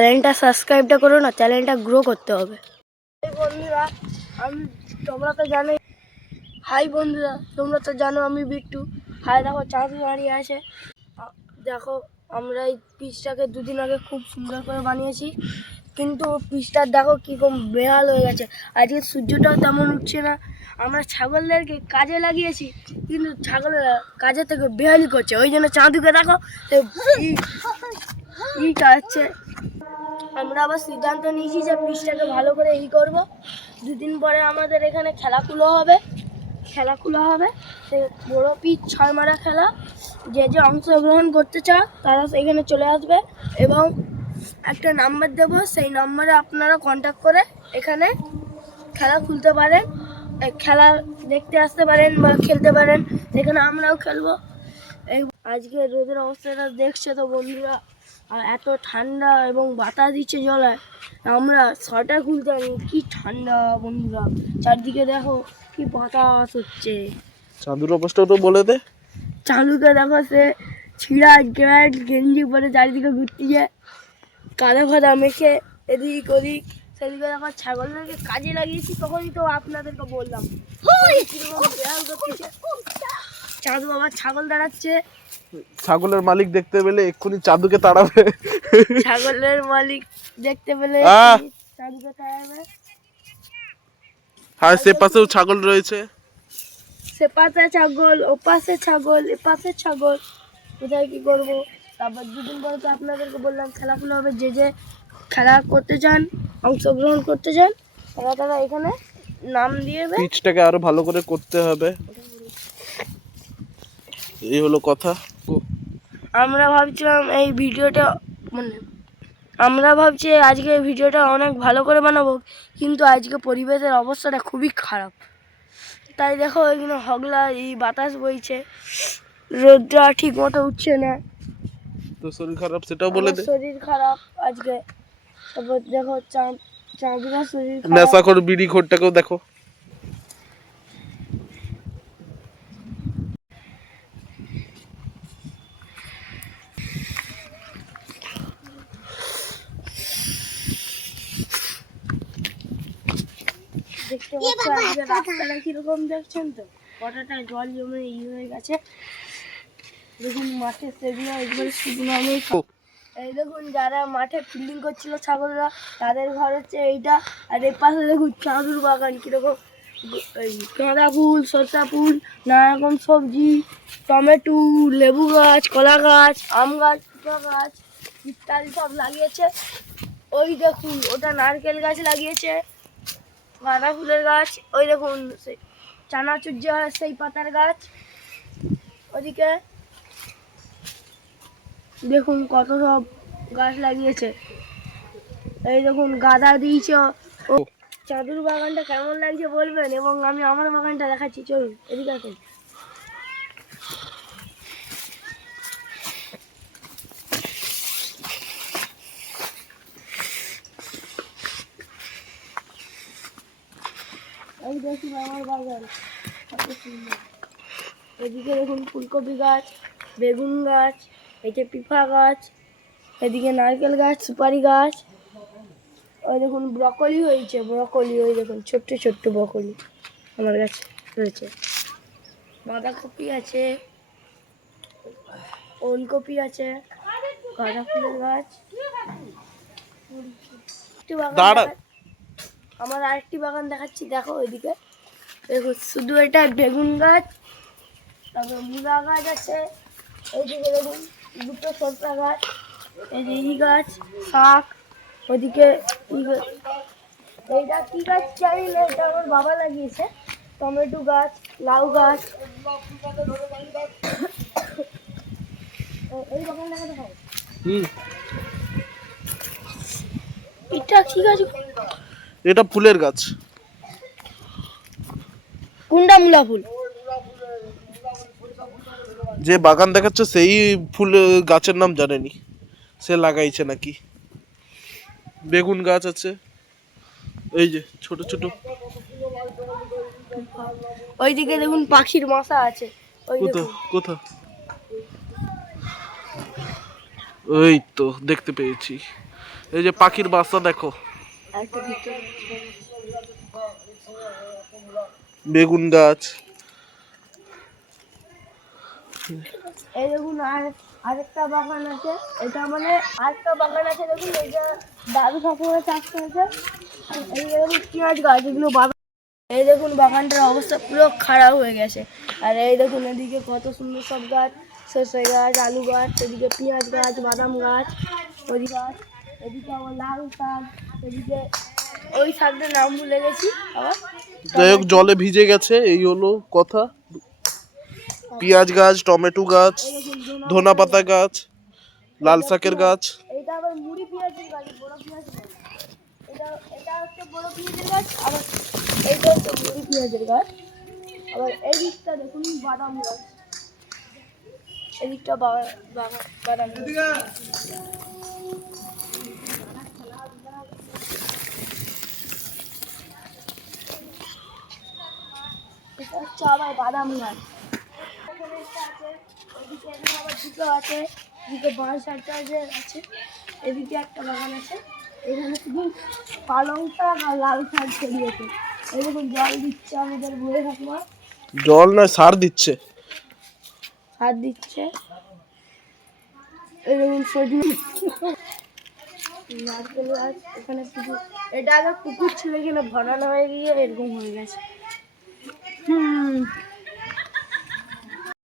চ্যানেলটা সাবস্ক্রাইবটা করো না, চ্যানেলটা গ্রো করতে হবে। বন্ধুরা তোমরা তো জানো, হাই বন্ধুরা তোমরা তো জানো আমি বিট্টু। হাই দেখো চাঁদ দাঁড়িয়ে আছে। দেখো আমরা এই পিচটাকে দুদিন আগে খুব সুন্দর করে বানিয়েছি, কিন্তু পিচটার দেখো কীরকম বেহাল হয়ে গেছে। আজকে সূর্যটাও তেমন উঠছে না। আমরা ছাগলদেরকে কাজে লাগিয়েছি, কিন্তু ছাগলেরা কাজের থেকে বেহালি করছে। ওই জন্য চাঁদুকে দেখো ই কাটছে। আমরা আবার সিদ্ধান্ত নিয়েছি যে পিচটাকে ভালো করে করব। দুদিন পরে আমাদের এখানে খেলাধুলো হবে। সে বড় পিচ 6 মারা খেলা। যে অংশগ্রহণ করতে চাও তারা এখানে চলে আসবে এবং একটা নাম্বার দেবো, সেই নাম্বারে আপনারা কন্ট্যাক্ট করে এখানে খেলা খুলতে পারেন, খেলা দেখতে আসতে পারেন বা খেলতে পারেন। এখানে আমরাও খেলবো। আজকে রোদের অবস্থাটা দেখছে তো বন্ধুরা, আর এত ঠান্ডা এবং বাতাস দিচ্ছে জলায়, আমরা সোয়েটার খুলতে পারি। কি ঠান্ডা বন্ধুরা, চারদিকে দেখো কি বাতাস হচ্ছে। চাঁদুর অবস্থা তো বলে দে। চাঁদুকে দেখো সে ছিঁড়া গ্যাট গেঞ্জি পরে চারিদিকে ঘুরতে যায়, কাদা ফাদা মেখে এদিক ওদিক। সেদিকে দেখো ছাগলদেরকে কাজে লাগিয়েছি, তখনই তো আপনাদেরকে বললাম চাঁদু আবার ছাগল দাঁড়াচ্ছে। ছাগলের মালিক দেখতে পেলে এক্ষুনি চাঁদুকে তাড়াবে। ছাগলের মালিক দেখতে পেলে চাঁদুকে তাড়াবে। হ্যাঁ, সে পাশেও ছাগল রয়েছে। সে পাশে ছাগল, ও পাশে ছাগল, এ পাশে ছাগল। কোথায় কি করবো? তারপর দুদিন পরে তো আপনাদেরকে বললাম খেলাধুলো হবে। যে খেলা করতে চান, অংশগ্রহণ করতে চান, তারা এখানে নাম দিয়ে দেবে। পিচটাকে আরো ভালো করে করতে হবে, এই হলো কথা। আমরা ভাবছিলাম আজকে ভিডিওটা অনেক ভালো করে বানাবো, কিন্তু আজকে পরিবেশের অবস্থাটা খুবই খারাপ। তাই দেখো এখানে হগলা বাতাস বইছে, রোদটা ঠিক মতো উঠছে না। তো শরীর খারাপ সেটাও বলে দে। শরীর খারাপ আজকে। তারপর দেখো চাঁদুরা শরীর খারাপ। নেশাখোর বিড়ি খোরটাকেও দেখো। দেখতে পাচ্ছেন আজকে রাস্তাটা কিরকম, দেখছেন তো কতটা জল জমে হয়ে গেছে। দেখুন মাঠে সেগুলো একবারে শুকনো নেই। এই দেখুন যারা মাঠে ফিল্ডিং করছিল ছাগলরা, তাদের ঘর হচ্ছে এইটা। আর এর পাশে দেখুন চাঁদুর বাগান কিরকম, গাঁদা ফুল, সরষা ফুল, নানা রকম সবজি, টমেটো, লেবু গাছ, কলা গাছ, আম গাছ, ফুটা গাছ ইত্যাদি সব লাগিয়েছে। ওই দেখুন ওটা নারকেল গাছ লাগিয়েছে, গাঁদা ফুলের গাছ। ওই দেখুন সেই চানাচুর যে হয় সেই পাতার গাছ। ওদিকে দেখুন কত সব গাছ লাগিয়েছে। এই দেখুন গাঁদা দিয়েছে। ও চাঁদুর বাগানটা কেমন লাগছে বলবেন, এবং আমি আমার বাগানটা দেখাচ্ছি, চলুন এদিকে আসুন। এই দেখুন আমার বাগান কত সুন্দর। এদিকে দেখুন ফুলকপি গাছ, বেগুন গাছ, এই যে পিঁপা গাছ, এদিকে নারকেল গাছ, সুপারি গাছ। ওই দেখুন ব্রকলি হয়েছে, ব্রকলি ওই দেখুন ছোট্ট ছোট্ট ব্রকলি আমার কাছে রয়েছে। বাঁধাকপি আছে, ওলকপি আছে, গাঁদা ফুলের গাছ। আমার আরেকটি বাগান দেখাচ্ছি, দেখো ওইদিকে দেখো শুধু এটা বেগুন গাছ, তারপর মূলা গাছ আছে। এইদিকে দেখুন দুটো সরষা গাছ, এই যে গাছ, শাক। ওইদিকে এইটা কি গাছ জানি না, এটা আমার বাবা লাগিয়েছে। টমেটো গাছ, লাউ গাছ। এই বাগান লাগাতে হয়। এটা কি গাছ? এটা ফুলের গাছ। কুন্ডা মূলা ফুল। যে বাগান দেখাচ্ছে সেই ফুল গাছের নাম জানেনি, সে লাগাইছে নাকি। বেগুন গাছ আছে, এই যে ছোট ছোট। ওইদিকে দেখুন পাখির বাসা আছে। কোথা ওই তো দেখতে পেয়েছি। এই যে পাখির বাসা দেখো, একটা ভিতরে বেগুন গাছ। এই দেখুন আরেকটা বাগান আছে, এটা মানে আরেকটা বাগান আছে দেখুন, এইটা দাদু ঠাকুরের চাষ করেছে। এই দেখুন পেঁয়াজ গাছ, এগুলো বাগান। এই দেখুন বাগানটার অবস্থা পুরো খারাপ হয়ে গেছে। আর এই দেখুন এদিকে কত সুন্দর সব গাছ, সরষে গাছ, আলু গাছ, এদিকে পেঁয়াজ গাছ, বাদাম গাছ, ওই গাছ, এদিকে আবার লাল শাক, এদিকে ওই শাকটার নাম ভুলে গেছি আবার। যাই হোক জলে ভিজে গেছে, এই হলো কথা। পেঁয়াজ গাছ, টমেটো গাছ, এই দেখুন ধনা পাতা গাছ, লাল শাকের গাছ। এইটা আবার মুড়ি পেঁয়াজের গাছ, বড় পেঁয়াজ গাছ। এটা এটা হচ্ছে বড় পেঁয়াজের গাছ, আবার এইটা হচ্ছে মুড়ি পেঁয়াজের গাছ। আবার এই দিকটা দেখুন বাদাম গাছ, এদিকটা বাদাম গাছ। এটা হচ্ছে আবার বাদাম গাছ। এখানে একটা আছে, ওদিকে এখানে আবার দুটো আছে, এদিকে বাঁশ একটা আছে, এদিকে একটা বাগান আছে। এখানে শুধু পালং শাক আর লাল শাক ছড়িয়েছে। এই দেখুন জল দিচ্ছে আমাদের বয়ে ঠাকুমা, জল না সার দিচ্ছে। হাত দিচ্ছে। এই দেখুন সজনে নারকেল গাছ, এখানে পুকুর, এটা আগে পুকুর ছিল, এখানে ভরানো হয়ে গিয়ে এরকম হয়ে গেছে।